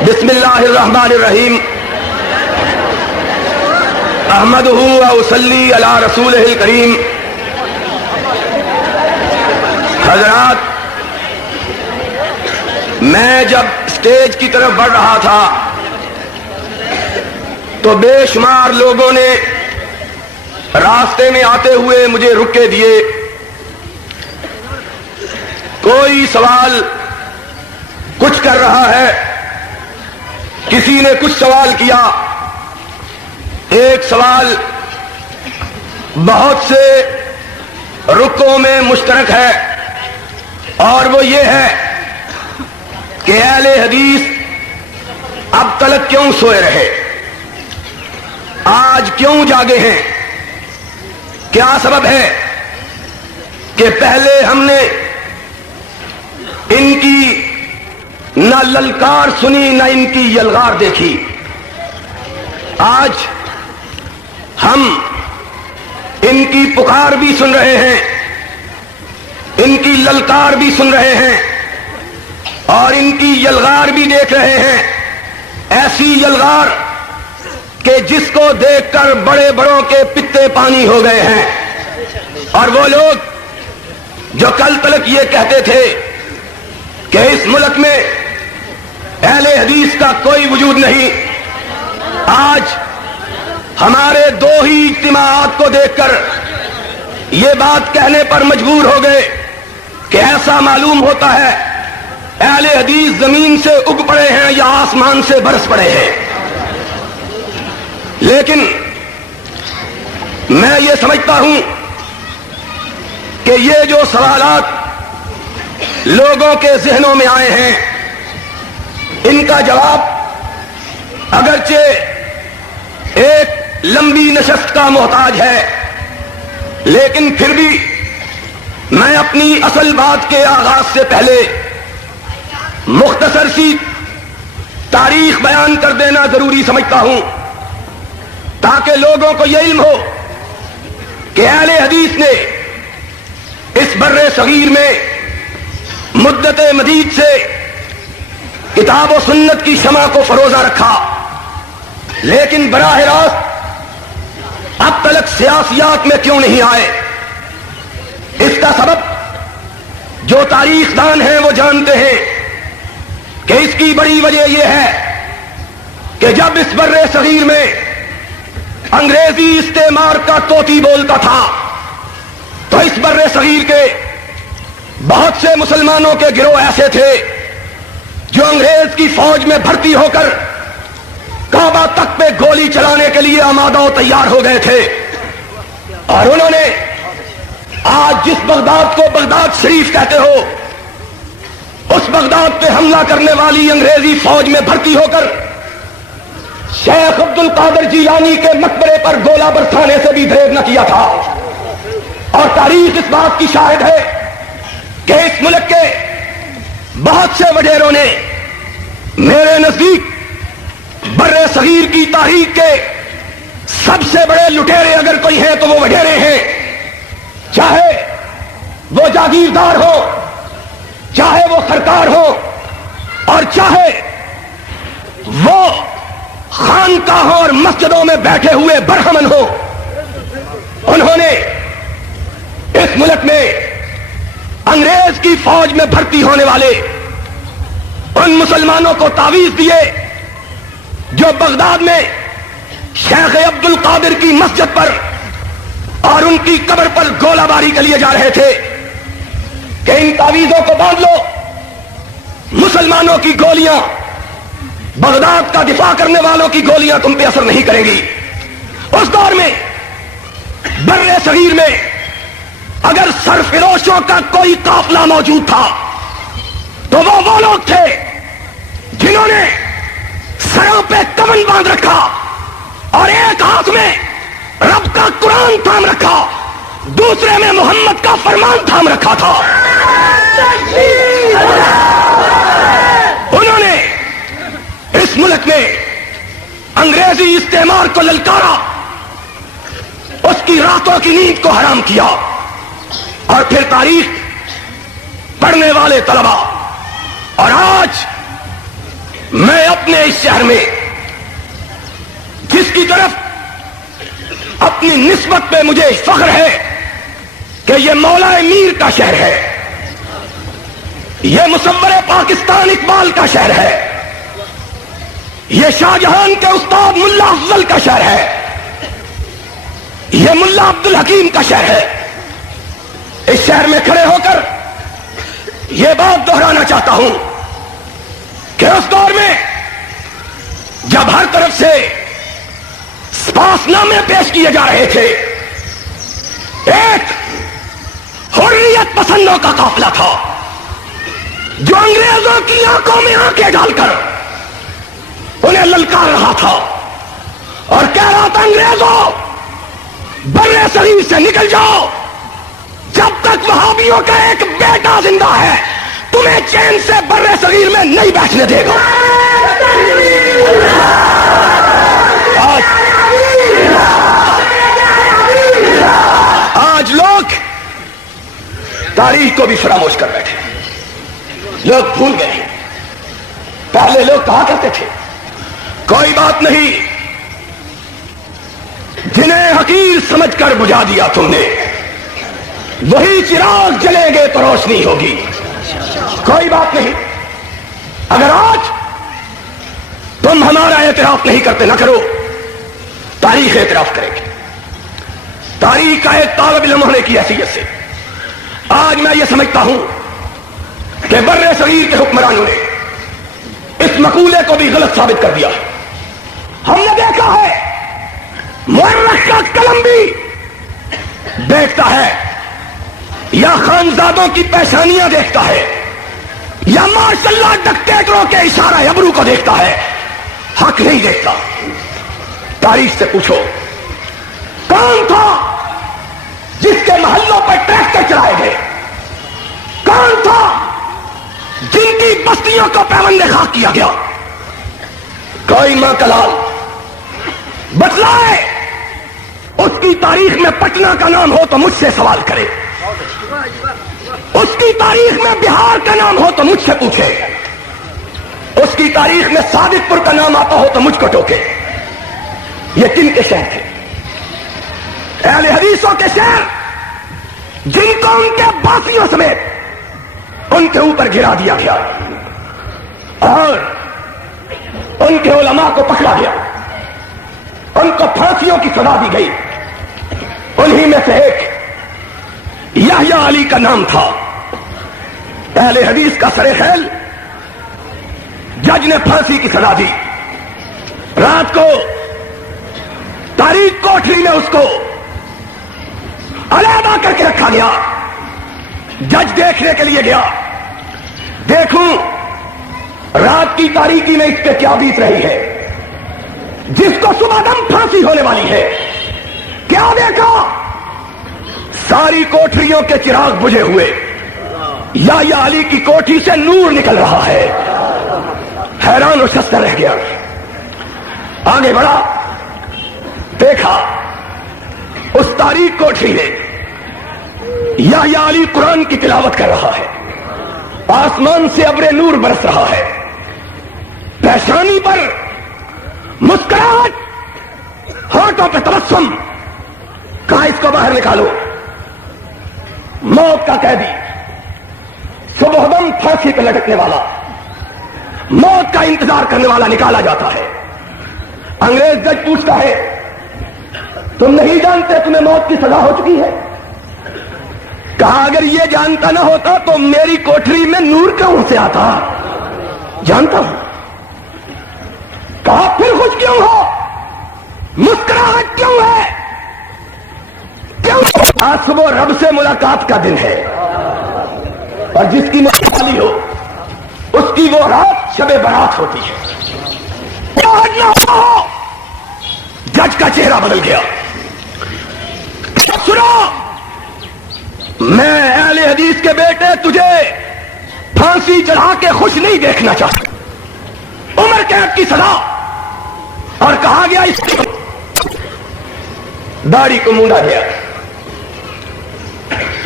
بسم اللہ الرحمن الرحیم احمدہ و اصلی علی رسولہ الکریم. حضرات، میں جب اسٹیج کی طرف بڑھ رہا تھا تو بے شمار لوگوں نے راستے میں آتے ہوئے مجھے رکے دیے. کوئی سوال کچھ کر رہا ہے، کسی نے کچھ سوال کیا. ایک سوال بہت سے رکوں میں مشترک ہے اور وہ یہ ہے کہ اہل حدیث اب تلک کیوں سوئے رہے، آج کیوں جاگے ہیں؟ کیا سبب ہے کہ پہلے ہم نے ان کی نہ للکار سنی نہ ان کی یلغار دیکھی. آج ہم ان کی پکار بھی سن رہے ہیں، ان کی للکار بھی سن رہے ہیں اور ان کی یلغار بھی دیکھ رہے ہیں. ایسی یلغار کہ جس کو دیکھ کر بڑے بڑوں کے پتے پانی ہو گئے ہیں. اور وہ لوگ جو کل تلک یہ کہتے تھے کہ اس ملک میں اہل حدیث کا کوئی وجود نہیں، آج ہمارے دو ہی اجتماعات کو دیکھ کر یہ بات کہنے پر مجبور ہو گئے کہ ایسا معلوم ہوتا ہے اہل حدیث زمین سے اگ پڑے ہیں یا آسمان سے برس پڑے ہیں. لیکن میں یہ سمجھتا ہوں کہ یہ جو سوالات لوگوں کے ذہنوں میں آئے ہیں، ان کا جواب اگرچہ ایک لمبی نشست کا محتاج ہے، لیکن پھر بھی میں اپنی اصل بات کے آغاز سے پہلے مختصر سی تاریخ بیان کر دینا ضروری سمجھتا ہوں تاکہ لوگوں کو یہ علم ہو کہ اہل حدیث نے اس بر صغیر میں مدت مدید سے کتاب و سنت کی شمع کو فروزہ رکھا، لیکن براہ راست اب تلک سیاسیات میں کیوں نہیں آئے؟ اس کا سبب جو تاریخ دان ہیں وہ جانتے ہیں کہ اس کی بڑی وجہ یہ ہے کہ جب اس بر صغیر میں انگریزی استعمار کا طوطی بولتا تھا تو اس بر صغیر کے بہت سے مسلمانوں کے گروہ ایسے تھے جو انگریز کی فوج میں بھرتی ہو کر کعبہ تک پہ گولی چلانے کے لیے آمادہ و تیار ہو گئے تھے. اور انہوں نے آج جس بغداد کو بغداد شریف کہتے ہو، اس بغداد پہ حملہ کرنے والی انگریزی فوج میں بھرتی ہو کر شیخ عبد القادر جیلانی کے مقبرے پر گولہ برسانے سے بھی دیر نہ کیا تھا. اور تاریخ اس بات کی شاہد ہے کہ اس ملک کے بہت سے وڈیروں نے میرے نزدیک بر صغیر کی تاریخ کے سب سے بڑے لٹیرے اگر کوئی ہیں تو وہ وڈیرے ہیں، چاہے وہ جاگیردار ہو، چاہے وہ سرکار ہو، اور چاہے وہ خانقاہوں اور مسجدوں میں بیٹھے ہوئے برہمن ہو. انہوں نے اس ملک میں انگریز کی فوج میں بھرتی ہونے والے ان مسلمانوں کو تعویذ دیے جو بغداد میں شیخ عبد القادر کی مسجد پر اور ان کی قبر پر گولہ باری کے لیے جا رہے تھے کہ ان تعویذوں کو باندھ لو، مسلمانوں کی گولیاں، بغداد کا دفاع کرنے والوں کی گولیاں تم پہ اثر نہیں کریں گی. اس دور میں بر صغیر میں اگر سرفروشوں کا کوئی قافلہ موجود تھا تو وہ لوگ تھے جنہوں نے سروں پہ کمن باندھ رکھا اور ایک ہاتھ میں رب کا قرآن تھام رکھا، دوسرے میں محمد کا فرمان تھام رکھا تھا. انہوں نے اس ملک میں انگریزی استعمار کو للکارا، اس کی راتوں کی نیند کو حرام کیا. اور پھر تاریخ پڑھنے والے طلبا اور آج میں اپنے اس شہر میں جس کی طرف اپنی نسبت پہ مجھے فخر ہے کہ یہ مولا میر کا شہر ہے، یہ مصور پاکستان اقبال کا شہر ہے، یہ شاہجہان کے استاد ملا افضل کا شہر ہے، یہ ملا عبد الحکیم کا شہر ہے۔ اس شہر میں کھڑے ہو کر یہ بات دہرانا چاہتا ہوں کہ اس دور میں جب ہر طرف سے سپاس نامے پیش کیے جا رہے تھے، ایک حریت پسندوں کا قافلہ تھا جو انگریزوں کی آنکھوں میں آنکھیں ڈال کر انہیں للکار رہا تھا اور کہہ رہا تھا، انگریزوں برے صغیر سے نکل جاؤ، جب تک وہابیوں کا ایک بیٹا زندہ ہے تمہیں چین سے برے صغیر میں نہیں بیٹھنے دے گا۔ آج لوگ تاریخ کو بھی فراموش کر بیٹھے، لوگ بھول گئے۔ پہلے لوگ کہا کرتے تھے کوئی بات نہیں، جنہیں حقیر سمجھ کر بجھا دیا تم نے وہی چراغ جلیں گے تو روشنی ہوگی، کوئی بات نہیں۔ اگر آج تم ہمارا اعتراف نہیں کرتے، نہ کرو، تاریخ اعتراف کرے گی۔ تاریخ کا ایک طالب علم ہونے کی حیثیت سے آج میں یہ سمجھتا ہوں کہ بر صغیر کے حکمرانوں نے اس مقولے کو بھی غلط ثابت کر دیا ہے۔ ہم نے دیکھا ہے مورخ کا قلم بھی دیکھتا ہے یا خانزادوں کی پیشانیاں دیکھتا ہے یا ماشاءاللہ ڈکٹیٹروں کے اشارہ ابرو کو دیکھتا ہے، حق نہیں دیکھتا۔ تاریخ سے پوچھو کون تھا جس کے محلوں پر ٹریکٹر چلائے گئے؟ کون تھا جن کی بستیوں کو پیوند خاک کیا گیا؟ کوئی ماں کلال بتلائے، اس کی تاریخ میں پٹنہ کا نام ہو تو مجھ سے سوال کرے، اس کی تاریخ میں بہار کا نام ہو تو مجھ سے پوچھے، اس کی تاریخ میں صادق پور کا نام آتا ہو تو مجھ کو ٹوکے۔ یہ کن کے شہر تھے؟ اہل حدیثوں کے شہر، جن کو ان کے باسیوں سمیت ان کے اوپر گرا دیا گیا اور ان کے علماء کو پکڑا گیا، ان کو پھانسیوں کی سزا دی گئی۔ انہی میں سے ایک یحییٰ علی کا نام تھا، اہل حدیث کا سر خیل۔ جج نے پھانسی کی سزا دی، رات کو تاریخ کوٹری میں اس کو علیحدہ کر کے رکھا گیا۔ جج دیکھنے کے لیے گیا، دیکھوں رات کی تاریکی میں اس پہ کیا بیت رہی ہے، جس کو صبح دم پھانسی ہونے والی ہے۔ کیا دیکھا؟ ساری کوٹریوں کے چراغ بجھے ہوئے، یحییٰ علی کی کوٹھی سے نور نکل رہا ہے۔ حیران و شستہ رہ گیا، آگے بڑھا، دیکھا اس تاریخ کوٹھی میں یحییٰ علی قرآن کی تلاوت کر رہا ہے، آسمان سے ابر نور برس رہا ہے، پیشانی پر مسکراہٹ، ہونٹوں پہ تبسم۔ کہا اس کو باہر نکالو۔ موت کا قیدی، صبح دم پھانسی پہ لٹکنے والا، موت کا انتظار کرنے والا نکالا جاتا ہے۔ انگریز جج پوچھتا ہے، تم نہیں جانتے تمہیں موت کی سزا ہو چکی ہے؟ کہا اگر یہ جانتا نہ ہوتا تو میری کوٹری میں نور کیوں سے آتا؟ جانتا ہوں۔ کہا پھر خوش کیوں ہو؟ مسکراہٹ کیوں ہے؟ کیوں؟ آج صبح رب سے ملاقات کا دن ہے، اور جس کی ملاقات ہو اس کی وہ رات شب برات ہوتی ہے۔ جج کا چہرہ بدل گیا۔ سنو، میں اہل حدیث کے بیٹے تجھے پھانسی چڑھا کے خوش نہیں دیکھنا چاہتا، عمر قید کی سزا۔ اور کہا گیا اس کی داڑھی کو مونڈا گیا۔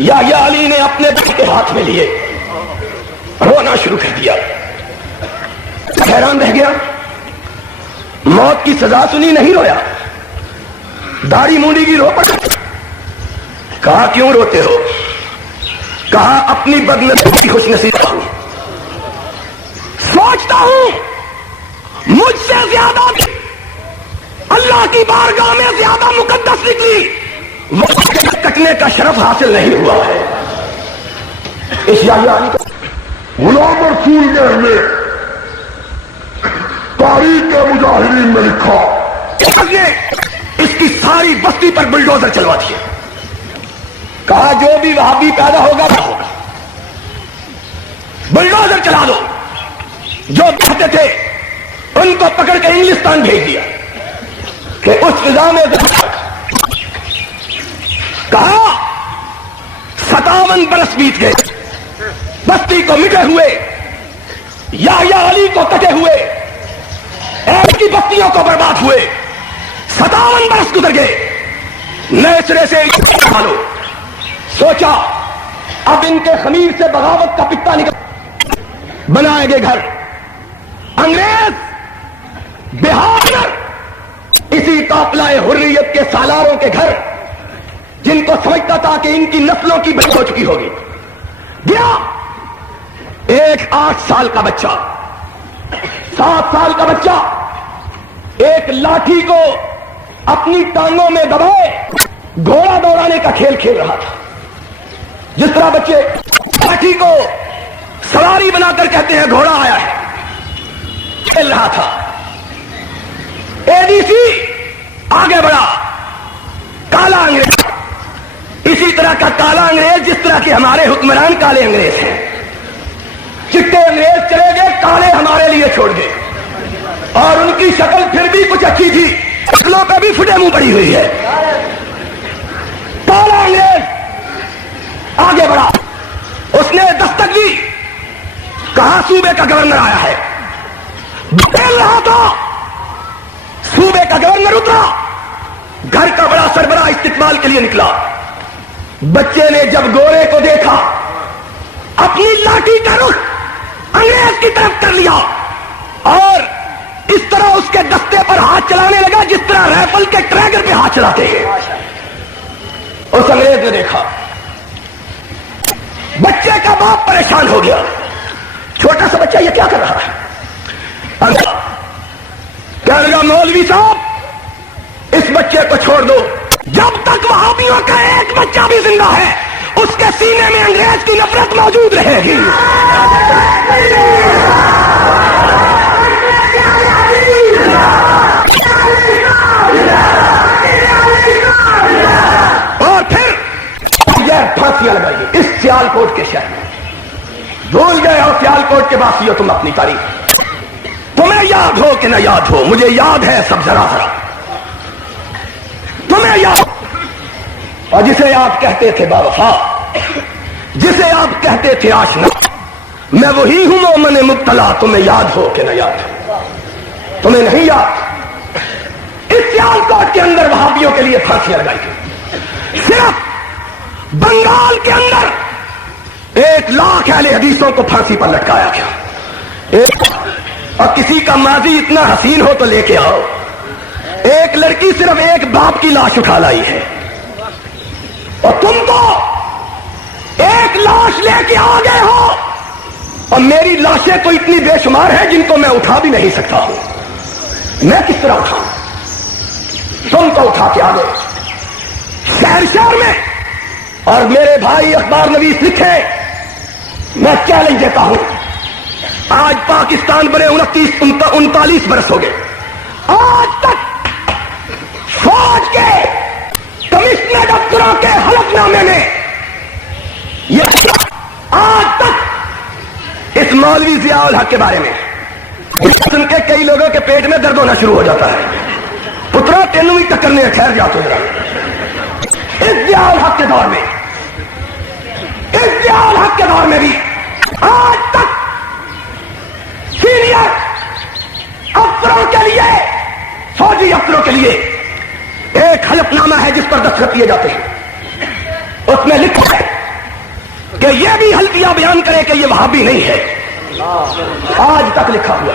یحییٰ علی نے اپنے دل کے ہاتھ میں لیے رونا شروع کر دیا۔ حیران رہ گیا، موت کی سزا سنی نہیں رویا، داڑھی مونڈی کی رو پڑا۔ کہا کیوں روتے ہو؟ کہا اپنی بدنصیبی کی خوش نصیب ہوں، سوچتا ہوں مجھ سے زیادہ اللہ کی بارگاہ میں زیادہ مقدس نکلی وہ کٹنے کا شرف حاصل نہیں ہوا ہے۔ اس یعنی غلام رسول نے ہمیں تاریخ مجاہرین میں لکھا، اس کی ساری بستی پر بلڈوزر چلوا دیے۔ کہا جو بھی وہابی پیدا ہوگا وہ ہوگا، بلڈوزر چلا دو۔ جو کہتے تھے ان کو پکڑ کے انگلستان بھیج دیا کہ اس فضا میں کہا 57 برس بیت گئے، بستی کو مٹے ہوئے، یحییٰ علی کو کٹے ہوئے، ایک کی بستیوں کو برباد ہوئے، 57 برس گزر گئے، نئے سرے سے ڈالو۔ سوچا اب ان کے خمیر سے بغاوت کا پتا نکل، بنائیں گے گھر۔ انگریز بہار اسی قافلہ حریت کے سالاروں کے گھر، جن کو سمجھتا تھا کہ ان کی نسلوں کی بچ ہو چکی ہوگی، گیا۔ ایک 8 سال کا بچہ، 7 سال کا بچہ ایک لاٹھی کو اپنی ٹانگوں میں دبائے گھوڑا دوڑانے کا کھیل کھیل رہا تھا۔ جس طرح بچے لاٹھی کو سواری بنا کر کہتے ہیں گھوڑا آیا ہے، کھیل رہا تھا۔ اے ڈی سی آگے بڑھا، کالا انگریز، اسی طرح کا کالا انگریز جس طرح کے ہمارے حکمران کالے انگریز ہیں۔ چٹے انگریز چلے گئے، کالے ہمارے لیے چھوڑ گئے، اور ان کی شکل پھر بھی کچھ اچھی تھی، شکلوں پہ بھی پھٹے منہ پڑی ہوئی ہے۔ کالا انگریز آگے بڑھا، اس نے دستک دی، کہا صوبے کا گورنر آیا ہے۔ کھیل رہا تھا، صوبے کا گورنر اترا، گھر کا بڑا سربراہ استقبال کے لیے نکلا۔ بچے نے جب گورے کو دیکھا، اپنی لاٹھی کا رخ انگریز کی طرف کر لیا اور اس طرح اس کے دستے پر ہاتھ چلانے لگا جس طرح رائفل کے ٹریگر پہ ہاتھ چلاتے ہیں۔ اس انگریز نے دیکھا، بچے کا باپ پریشان ہو گیا، چھوٹا سا بچہ یہ کیا کر رہا ہے؟ کہنے لگا مولوی صاحب اس بچے کو چھوڑ دو، جب تک وہابیوں کا ایک بچہ بھی زندہ ہے اس کے سینے میں انگریز کی نفرت موجود رہے گی۔ اور پھر یہ پھانسیاں لگائیے اس سیال کوٹ کے شہر میں۔ بھول گئے اور سیال کوٹ کے باسی تم اپنی تاریخ، تمہیں یاد ہو کہ نہ یاد ہو، مجھے یاد ہے سب ذرا ذرا، تمہیں یاد۔ اور جسے آپ کہتے تھے با وفا، جسے آپ کہتے تھے آشنا، میں وہی ہوں مومن مبتلا، تمہیں یاد ہو کہ نہ یاد ہو، تمہیں نہیں یاد۔ اس سیال کوٹ کے اندر وہابیوں کے لیے پھانسیاں لگائی گئی، صرف بنگال کے اندر 1 لاکھ اہل حدیثوں کو پھانسی پر لٹکایا گیا۔ اور کسی کا ماضی اتنا حسین ہو تو لے کے آؤ۔ ایک لڑکی صرف ایک باپ کی لاش اٹھا لائی ہے، اور تم تو ایک لاش لے کے آ گئے ہو، اور میری لاشیں تو اتنی بے شمار ہیں جن کو میں اٹھا بھی نہیں سکتا ہوں، میں کس طرح اٹھاؤں؟ تم تو اٹھا کے آ گئے شہر شہر میں۔ اور میرے بھائی اخبار نویس لکھے، میں چیلنج دیتا ہوں، آج پاکستان بنے 39 برس ہو گئے، آج تک فوج کے کمشنر افسروں کے حلف نامے میں یہ آج تک اس مولوی ضیاء الحق کے بارے میں سن کے کئی لوگوں کے پیٹ میں درد ہونا شروع ہو جاتا ہے۔ پترا تینوں ہی ٹکرنے ٹھہر جاتے ذرا۔ اس ضیاء الحق کے دور میں، اس ضیاء الحق کے دور میں بھی آج تک سینئر افسروں کے لیے، فوجی افسروں کے لیے ایک حلف نامہ ہے جس پر دستخط کیے جاتے ہیں، اس میں لکھا ہے کہ یہ بھی حلفیہ بیان کرے کہ یہ وہابی نہیں ہے، آج تک لکھا ہوا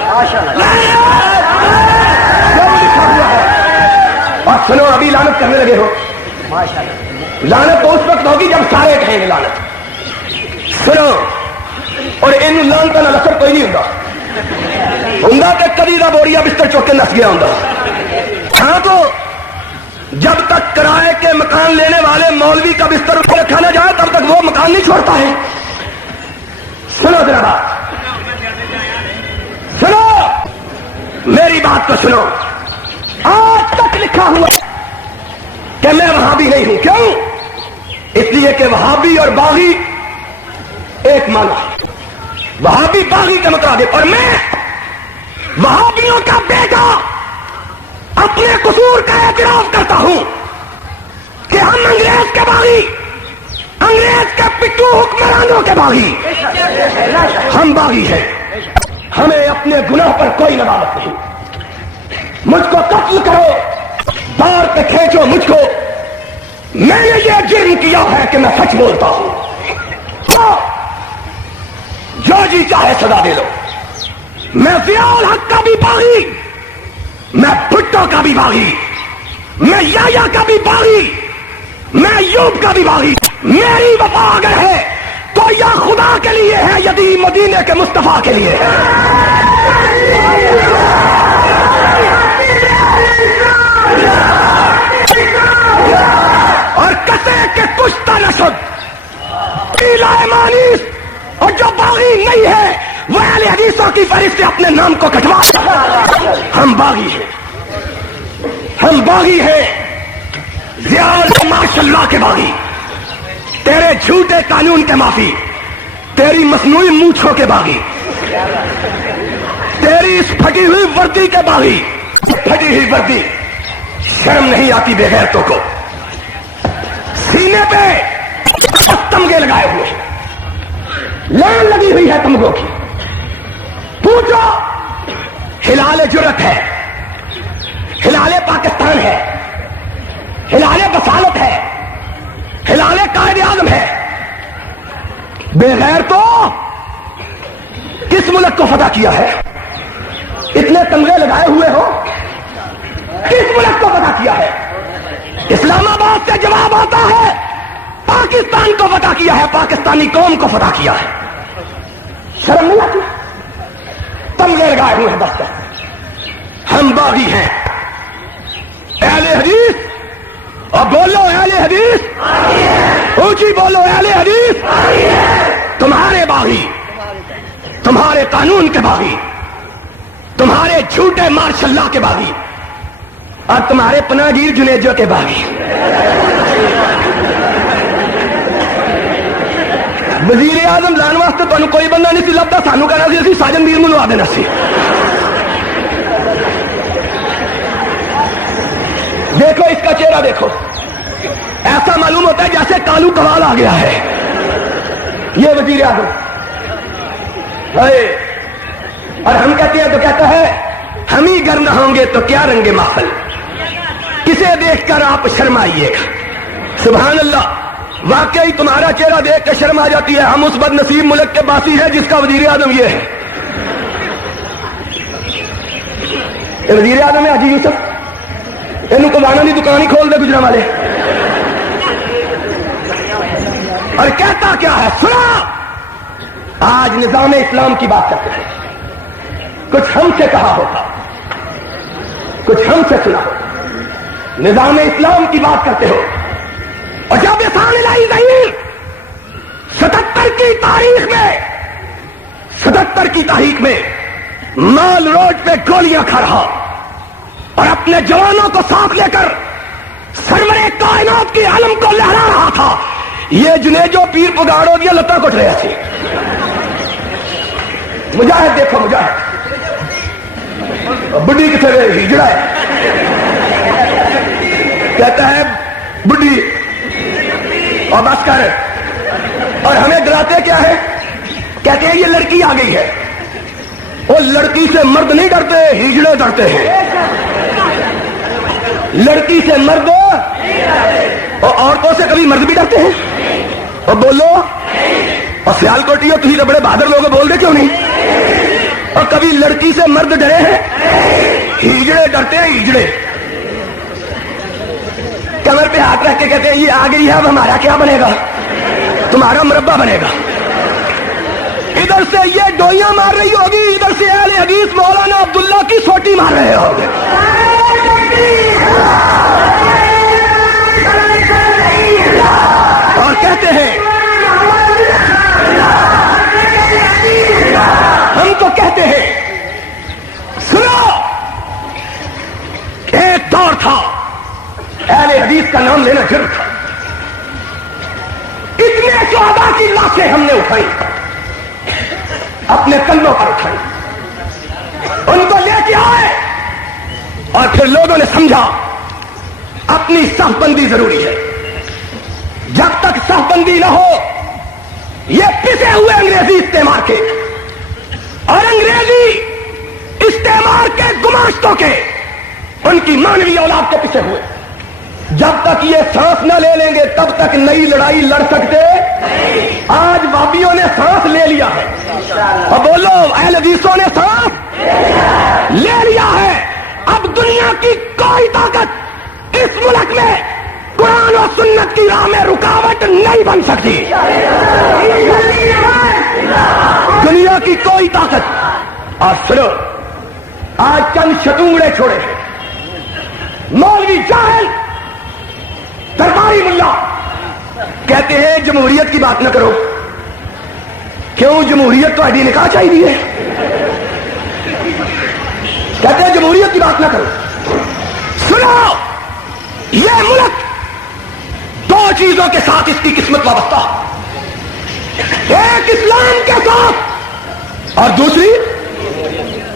لکھا ہوا ہے. اور سنو ابھی لعنت کرنے لگے ہو. لعنت تو اس وقت ہوگی جب سارے کہیں گے لعنت. سنو اور ان لعنت نہ لکھر کوئی نہیں ہوں کہ کبھی کا بوریا بستر چوک کے نس گیا ہوں. ہاں تو جب تک کرائے کے مکان لینے والے مولوی کا بستر اس کو رکھا نہ جائے تب تک وہ مکان نہیں چھوڑتا ہے. سنو ذرا بات, سنو میری بات کو سنو. آج تک لکھا ہوا کہ میں وہابی نہیں ہوں. کیوں؟ اس لیے کہ وہابی اور باغی ایک معنی ہے. وہابی باغی کے مطابق, اور میں وہابیوں کا بیٹا اپنے قصور کا اعتراف کرتا ہوں کہ ہم انگریز کے باغی, انگریز کے پٹو حکمرانوں کے باغی, ہم باغی ہیں. ہمیں اپنے گناہ پر کوئی ندامت نہیں. مجھ کو قتل کرو, بار پہ کھینچو مجھ کو, میں نے یہ جرم کیا ہے کہ میں سچ بولتا ہوں. جو جی چاہے سزا دے لو. میں ضیاء الحق کا بھی باغی, میں بھٹو کا بھی باغی, میں یحییٰ کا بھی باغی, میں ایوب کا بھی باغی. میری وفا اگر ہے تو یا خدا کے لیے ہے یا مدینے کے مصطفیٰ کے لیے ہے. اور کسے کے کشتہ نشد مانیس, اور جو باغی نہیں ہے وہ اہل حدیثوں کی فہرست سے اپنے نام کو کٹوا. ہم باغی ہیں, ہم باغی ہیں. ضیاء ماشاء اللہ کے باغی, تیرے جھوٹے قانون کے معافی, تیری مصنوعی مونچھوں کے باغی, تیری اس پھٹی ہوئی وردی کے باغی. پھٹی ہوئی وردی, شرم نہیں آتی بے غیرتوں کو. سینے پہ تمغے لگائے ہوئے, لائن لگی ہوئی ہے تمغوں کی. پوچھو, ہلال جرت ہے, ہلال پاکستان ہے, ہلال بسالت ہے, ہلال قائد اعظم ہے. بے غیر تو کس ملک کو فتح کیا ہے؟ اتنے تمغے لگائے ہوئے ہو, کس ملک کو فتح کیا ہے؟ اسلام آباد سے جواب آتا ہے پاکستان کو فتح کیا ہے, پاکستانی قوم کو فتح کیا ہے. شرم نہیں آتی؟ تمغے لگائے ہوئے ہیں بس. ہم باغی ہیں اہل حدیث, اور بولو اہل حدیث, اونچی بولو اہل حدیث. تمہارے باغی, تمہارے قانون کے باغی, تمہارے جھوٹے ماشاء اللہ کے باغی, اور تمہارے پناگیر جنیجو کے باغی. وزیر اعظم لان واسطے تمہیں کوئی بندہ نہیں سی لبدا, سانو کہنا سی ساجن ویر منوا دینا سی. دیکھو اس کا چہرہ دیکھو, ایسا معلوم ہوتا ہے جیسے کالو کمال آ گیا ہے. یہ وزیر اعظم ہے, اور ہم کہتے ہیں تو کہتا ہے ہم ہی گر نہ ہوں گے تو کیا رنگ محفل, کسے دیکھ کر آپ شرمائیے گا. سبحان اللہ, واقعی تمہارا چہرہ دیکھ کے شرم آ جاتی ہے. ہم اس بد نصیب ملک کے باسی ہیں جس کا وزیر اعظم یہ ہے. وزیر اعظم ہے حاجی یوسف, یہ کبانا کی دکان ہی کھول دے گجرا والے. اور کہتا کیا ہے سنا, آج نظام اسلام کی بات کرتے ہیں. کچھ ہم سے کہا ہوتا, کچھ ہم سے سنا ہوتا. نظام اسلام کی بات کرتے ہو, اور جب احسان الہی ظہیر 77 کی تاریخ میں, 77 کی تاریخ میں مال روڈ پہ گولیاں کھا رہا اور اپنے جوانوں کو ساتھ لے کر سرور کائنات کی عالم کو لہرا رہا تھا, یہ جنیجو پیر پگاڑو دیا لتا کٹ رہے تھے. مجاہد دیکھو مجاہد, بڈی کتنے رہے ہجڑا ہے, کہتا ہے بڈی اور بس کر, اور ہمیں ڈراتے کیا ہے, کہتے ہیں یہ لڑکی آ گئی ہے. وہ لڑکی سے مرد نہیں ڈرتے, ہجڑے ڈرتے ہیں. لڑکی سے مرد, اور عورتوں سے کبھی مرد بھی ڈرتے ہیں. اور بولو اور سیالکوٹی اور تھی تو بڑے بہادر لوگ بول دے کیوں نہیں؟ اور کبھی لڑکی سے مرد ڈرے ہیں؟ ہیجڑے ڈرتے ہیں، ہیجڑے کمر پہ ہاتھ رکھ کے کہتے ہیں یہ آ گئی ہے، اب ہمارا کیا بنے گا؟ تمہارا مربع بنے گا۔ ادھر سے یہ ڈوئیاں مار رہی ہوگی، ادھر سے اہل حدیث مولانا عبداللہ کی سوٹی مار رہے ہوں گے۔ اور کہتے ہیں ہم تو کہتے ہیں سنو، ایک دور تھا اہل حدیث کا نام لینا جرم تھا، اتنے شہداء کی لاشیں ہم نے اٹھائی، اپنے کندھوں پر اٹھائی، ان کو لے کے آئے، اور پھر لوگوں نے سمجھا اپنی صف بندی ضروری ہے۔ جب تک صف بندی نہ ہو، یہ پسے ہوئے انگریزی استعمار کے اور انگریزی استعمار کے گماشتوں کے، ان کی مانوی اولاد کے پیچھے ہوئے، جب تک یہ سانس نہ لے لیں گے تب تک نئی لڑائی لڑ سکتے۔ آج وابیوں نے سانس لے لیا ہے، اور بولو اہل حدیثوں نے سانس لے لیا ہے۔ اب دنیا کی کوئی طاقت اس ملک میں قرآن و سنت کی راہ میں رکاوٹ نہیں بن سکتی، دنیا کی کوئی طاقت۔ اور سنو، آج چند شتونگڑے چھوڑے ہیں، مولوی جاہل درباری ملا کہتے ہیں جمہوریت کی بات نہ کرو۔ کیوں؟ جمہوریت تو آئی نکاح چاہیے، کہتے ہیں جمہوریت کی بات نہ کرو۔ سنو، یہ ملک دو چیزوں کے ساتھ اس کی قسمت وابستہ، ایک اسلام کے ساتھ اور دوسری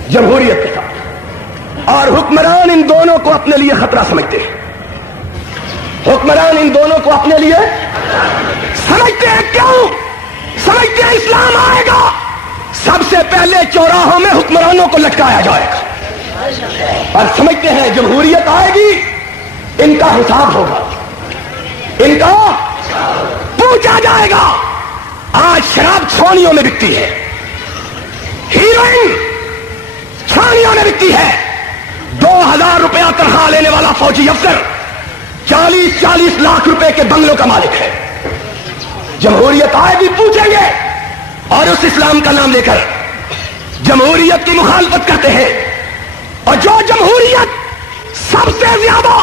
جمہوریت کے ساتھ، اور حکمران ان دونوں کو اپنے لیے خطرہ سمجھتے ہیں، حکمران ان دونوں کو اپنے لیے سمجھتے ہیں۔ کیوں سمجھتے ہیں؟ اسلام آئے گا، سب سے پہلے چوراہوں میں حکمرانوں کو لٹکایا جائے گا، اور سمجھتے ہیں جمہوریت آئے گی، ان کا حساب ہوگا، ان کا پوچھا جائے گا۔ آج شراب چھاؤنیوں میں بکتی ہے، ہیروئن چھاؤنیوں میں بکتی ہے، 2000 روپیہ تنخواہ لینے والا فوجی افسر 40-40 لاکھ روپے کے بنگلوں کا مالک ہے۔ جمہوریت آئے بھی پوچھیں گے، اور اس اسلام کا نام لے کر جمہوریت کی مخالفت کرتے ہیں۔ اور جو جمہوریت سب سے زیادہ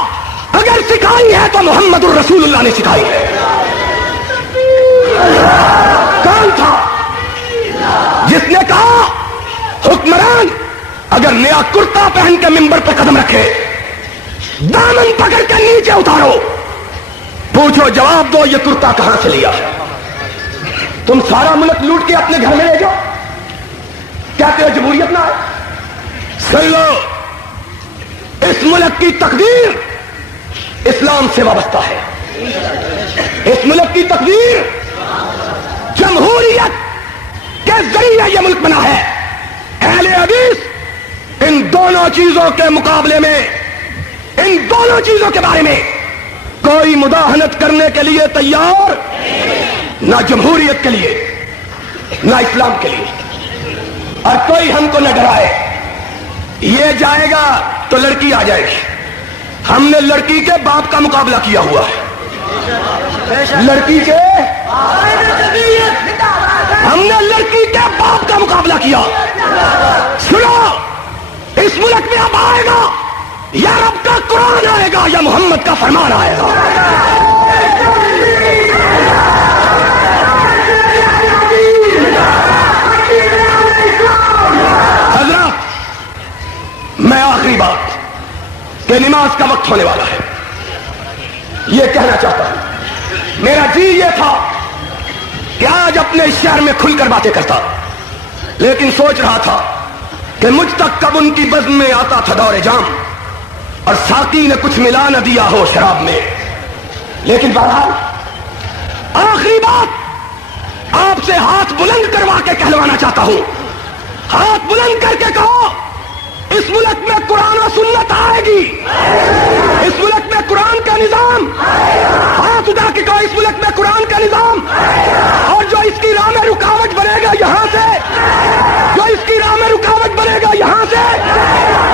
اگر سکھائی ہے تو محمد الرسول اللہ نے سکھائی ہے۔ کون تھا جس نے کہا حکمران اگر نیا کرتا پہن کے ممبر پہ قدم رکھے، دامن پکڑ کے نیچے اتارو، پوچھو جواب دو یہ کرتا کہاں سے لیا؟ تم سارا ملک لوٹ کے اپنے گھر میں لے جاؤ، کہتے ہو جمہوریت نہ ہے؟ سن لو، اس ملک کی تقدیر اسلام سے وابستہ ہے، اس ملک کی تقدیر جمہوریت کے ذریعے یہ ملک بنا ہے۔ اہل حدیث ان دونوں چیزوں کے مقابلے میں، ان دونوں چیزوں کے بارے میں کوئی مداہنت کرنے کے لیے تیار نہ، جمہوریت کے لیے نہ اسلام کے لیے۔ اور کوئی ہم کو نہ ڈرائے، یہ جائے گا تو لڑکی آ جائے گی۔ ہم نے لڑکی کے باپ کا مقابلہ کیا ہوا ہے، لڑکی کے ہم نے لڑکی کے باپ کا مقابلہ کیا۔ سنو، اس ملک میں اب آئے گا یا رب کا قرآن آئے گا یا محمد کا فرمان آئے گا۔ حضرات، میں آخری بات کہ نماز کا وقت ہونے والا ہے یہ کہنا چاہتا ہوں۔ میرا جی یہ تھا کہ آج اپنے شہر میں کھل کر باتیں کرتا، لیکن سوچ رہا تھا کہ مجھ تک کب ان کی بزم میں آتا تھا دور جام، اور ساقی نے کچھ ملا نہ دیا ہو شراب میں۔ لیکن بہرحال آخری بات آپ سے ہاتھ بلند کروا کے کہلوانا چاہتا ہوں، ہاتھ بلند کر کے کہو اس ملک میں قرآن و سنت آئے گی، اس ملک میں قرآن کا نظام۔ ہاتھ خدا کی کوئی اس ملک میں قرآن کا نظام، اور جو اس کی راہ میں رکاوٹ بنے گا یہاں سے، جو اس کی راہ میں رکاوٹ بنے گا یہاں سے